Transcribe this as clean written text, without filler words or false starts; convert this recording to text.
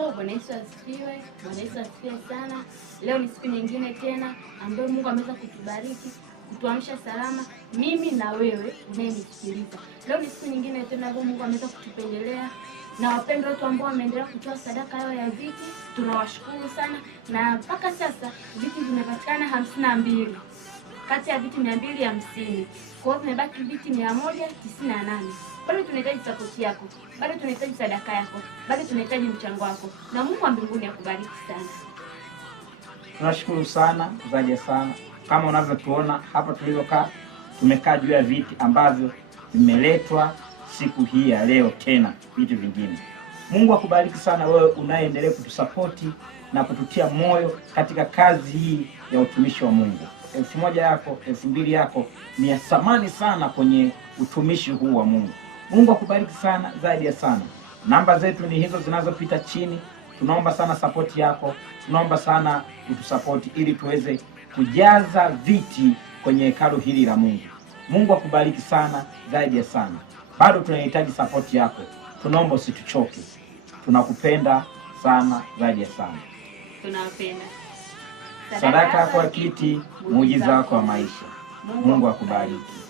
Kristo. Bwana Yesu asifiwe. Bwana Yesu asifiwe sana. Leo ni siku nyingine tena ambayo Mungu ameweza kutubariki, kutuamsha salama mimi na wewe unayenisikiliza. Leo ni siku nyingine tena ambayo Mungu ameweza kutupendelea, na wapendwa wetu ambao wameendelea kutoa sadaka yao ya viti, tunawashukuru sana. Na mpaka sasa viti vimepatikana 52 kati ya viti 250. Kwa hiyo tumebaki viti 198. Bado tunahitaji support yako, bado tunahitaji sadaka yako, bado tunahitaji mchango wako, na Mungu wa mbinguni akubariki sana. Tunashukuru sana zaidi sana. Kama unavyotuona hapa tulivyokaa, tumekaa juu ya viti ambavyo vimeletwa siku hii ya leo, tena vitu vingine. Mungu akubariki sana wewe unayeendelea kutusapoti na kututia moyo katika kazi hii ya utumishi wa Mungu. 1000 yako, 2000 yako ni ya thamani sana kwenye utumishi huu wa Mungu. Mungu akubariki sana zaidi sana. Namba zetu ni hizo zinazopita chini. Tunaomba sana support yako. Tunaomba sana utusapoti ili tuweze kujaza viti kwenye hekalu hili la Mungu. Mungu akubariki sana zaidi sana. Bado tunahitaji support yako. Tunaomba usituchoke. Tunakupenda sana zaidi sana. Tunawapenda. Sadaka kwa kiti, muujiza wako wa maisha. Mungu akubariki.